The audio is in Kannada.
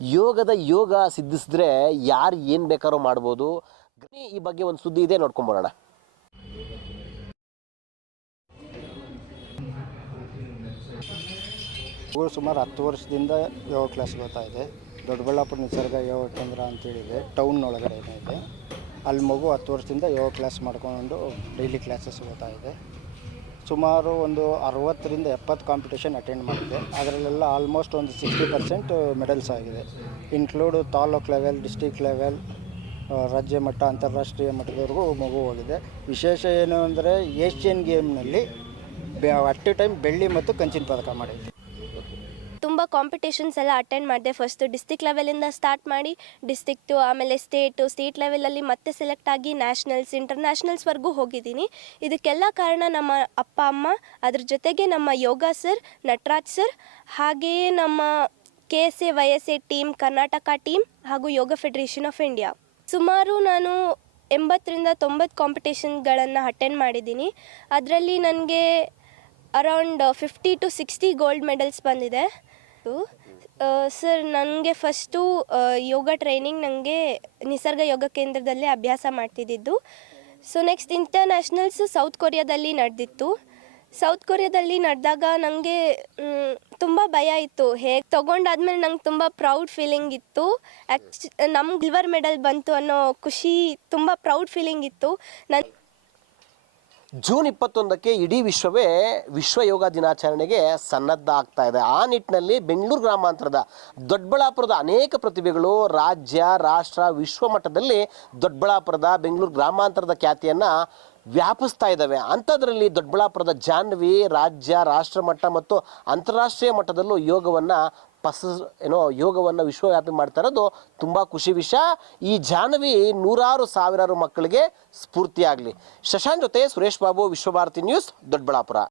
ಯೋಗದ ಯೋಗ ಸಿದ್ಧಿಸಿದ್ರೆ ಯಾರು ಏನು ಬೇಕಾದ್ರೂ ಮಾಡ್ಬೋದು. ಈ ಬಗ್ಗೆ ಒಂದು ಸುದ್ದಿ ಇದೆ, ನೋಡ್ಕೊಂಬರೋಣ. ಸುಮಾರು 10 ವರ್ಷದಿಂದ ಯೋಗ ಕ್ಲಾಸ್ ಬರ್ತಾ ಇದೆ. ದೊಡ್ಡಬಳ್ಳಾಪುರ ನಿಸರ್ಗ ಯೋಗ ಕೇಂದ್ರ ಅಂತೇಳಿದೆ, ಟೌನ್ ಒಳಗಡೆ ಇದೆ. ಅಲ್ಲಿ ಮಗು 10 ವರ್ಷದಿಂದ ಯೋಗ ಕ್ಲಾಸ್ ಮಾಡ್ಕೊಂಡು ಡೈಲಿ ಕ್ಲಾಸಸ್ ಹೋಗ್ತಾ ಇದೆ. ಸುಮಾರು ಒಂದು 60ರಿಂದ 70 ಕಾಂಪಿಟೇಷನ್ ಅಟೆಂಡ್ ಮಾಡಿದೆ. ಅದರಲ್ಲೆಲ್ಲ ಆಲ್ಮೋಸ್ಟ್ ಒಂದು 60% ಮೆಡಲ್ಸ್ ಆಗಿದೆ. Include taluk level, district level, ರಾಜ್ಯ ಮಟ್ಟ, ಅಂತಾರಾಷ್ಟ್ರೀಯ ಮಟ್ಟದವರೆಗೂ ಮಗು ಹೋಗಿದೆ. ವಿಶೇಷ ಏನು ಅಂದರೆ ಏಷ್ಯನ್ ಗೇಮ್ನಲ್ಲಿ ಅಟ್ ಎ ಟೈಮ್ ಬೆಳ್ಳಿ ಮತ್ತು ಕಂಚಿನ ಪದಕ ಮಾಡಿದೆ. ತುಂಬ ಕಾಂಪಿಟೇಷನ್ಸ್ ಎಲ್ಲ ಅಟೆಂಡ್ ಮಾಡಿದೆ. ಫಸ್ಟು ಡಿಸ್ಟಿಕ್ ಲೆವೆಲಿಂದ ಸ್ಟಾರ್ಟ್ ಮಾಡಿ ಡಿಸ್ಟಿಕ್ಟು, ಆಮೇಲೆ ಸ್ಟೇಟ್ ಲೆವೆಲಲ್ಲಿ ಮತ್ತೆ ಸೆಲೆಕ್ಟ್ ಆಗಿ ನ್ಯಾಷನಲ್ಸ್, ಇಂಟರ್ನ್ಯಾಷನಲ್ಸ್ವರೆಗೂ ಹೋಗಿದ್ದೀನಿ. ಇದಕ್ಕೆಲ್ಲ ಕಾರಣ ನಮ್ಮ ಅಪ್ಪ ಅಮ್ಮ, ಅದ್ರ ಜೊತೆಗೆ ನಮ್ಮ ಯೋಗ ಸರ್, ನಟರಾಜ್ ಸರ್, ಹಾಗೆಯೇ ನಮ್ಮ KSA YSA team, Karnataka team ಹಾಗೂ ಯೋಗ ಫೆಡರೇಷನ್ ಆಫ್ ಇಂಡಿಯಾ. ಸುಮಾರು ನಾನು 80ರಿಂದ 90 ಕಾಂಪಿಟೇಷನ್ಗಳನ್ನು ಅಟೆಂಡ್ ಮಾಡಿದ್ದೀನಿ. ಅದರಲ್ಲಿ ನನಗೆ ಅರೌಂಡ್ 50 to 60 ಗೋಲ್ಡ್ ಮೆಡಲ್ಸ್ ಬಂದಿದೆ. ಸರ್, ನನಗೆ ಫಸ್ಟು ಯೋಗ ಟ್ರೈನಿಂಗ್ ನನಗೆ ನಿಸರ್ಗ ಯೋಗ ಕೇಂದ್ರದಲ್ಲೇ ಅಭ್ಯಾಸ ಮಾಡ್ತಿದ್ದಿದ್ದು. ಸೊ ನೆಕ್ಸ್ಟ್ ಇಂಟರ್ನ್ಯಾಷನಲ್ಸು ಸೌತ್ ಕೊರಿಯಾದಲ್ಲಿ ನಡೆದಿತ್ತು. ಸೌತ್ ಕೊರಿಯಾದಲ್ಲಿ ನಡೆದಾಗ ನನಗೆ ತುಂಬ ಭಯ ಇತ್ತು. ಹೇಗೆ ತೊಗೊಂಡಾದ್ಮೇಲೆ ನಂಗೆ ತುಂಬ ಪ್ರೌಡ್ ಫೀಲಿಂಗ್ ಇತ್ತು. ನಮ್ಗೆ ಸಿಲ್ವರ್ ಮೆಡಲ್ ಬಂತು ಅನ್ನೋ ಖುಷಿ, ತುಂಬ ಪ್ರೌಡ್ ಫೀಲಿಂಗ್ ಇತ್ತು. ಜೂನ್ 21ಕ್ಕೆ ಇಡೀ ವಿಶ್ವವೇ ವಿಶ್ವ ಯೋಗ ದಿನಾಚರಣೆಗೆ ಸನ್ನದ್ಧ ಆಗ್ತಾ ಇದೆ. ಆ ನಿಟ್ಟಿನಲ್ಲಿ ಬೆಂಗಳೂರು ಗ್ರಾಮಾಂತರದ ದೊಡ್ಡಬಳ್ಳಾಪುರದ ಅನೇಕ ಪ್ರತಿಭೆಗಳು ರಾಜ್ಯ, ರಾಷ್ಟ್ರ, ವಿಶ್ವ ಮಟ್ಟದಲ್ಲಿ ದೊಡ್ಡಬಳ್ಳಾಪುರದ, ಬೆಂಗಳೂರು ಗ್ರಾಮಾಂತರದ ಖ್ಯಾತಿಯನ್ನು ವ್ಯಾಪಿಸ್ತಾ ಇದ್ದಾವೆ. ಅಂಥದ್ರಲ್ಲಿ ದೊಡ್ಡಬಳ್ಳಾಪುರದ ಜಾಹ್ನವಿ ರಾಜ್ಯ, ರಾಷ್ಟ್ರ ಮಟ್ಟ ಮತ್ತು ಅಂತಾರಾಷ್ಟ್ರೀಯ ಮಟ್ಟದಲ್ಲೂ ಯೋಗವನ್ನು ವಿಶ್ವವ್ಯಾಪಿ ಮಾಡ್ತಾ ಇರೋದು ತುಂಬ ಖುಷಿ ವಿಷಯ. ಈ ಜಾಹ್ನವಿ ನೂರಾರು ಸಾವಿರಾರು ಮಕ್ಕಳಿಗೆ ಸ್ಫೂರ್ತಿಯಾಗಲಿ. ಶಶಾಂಕ್ ಜೊತೆ ಸುರೇಶ್ ಬಾಬು, ವಿಶ್ವಭಾರತಿ ನ್ಯೂಸ್, ದೊಡ್ಡಬಳ್ಳಾಪುರ.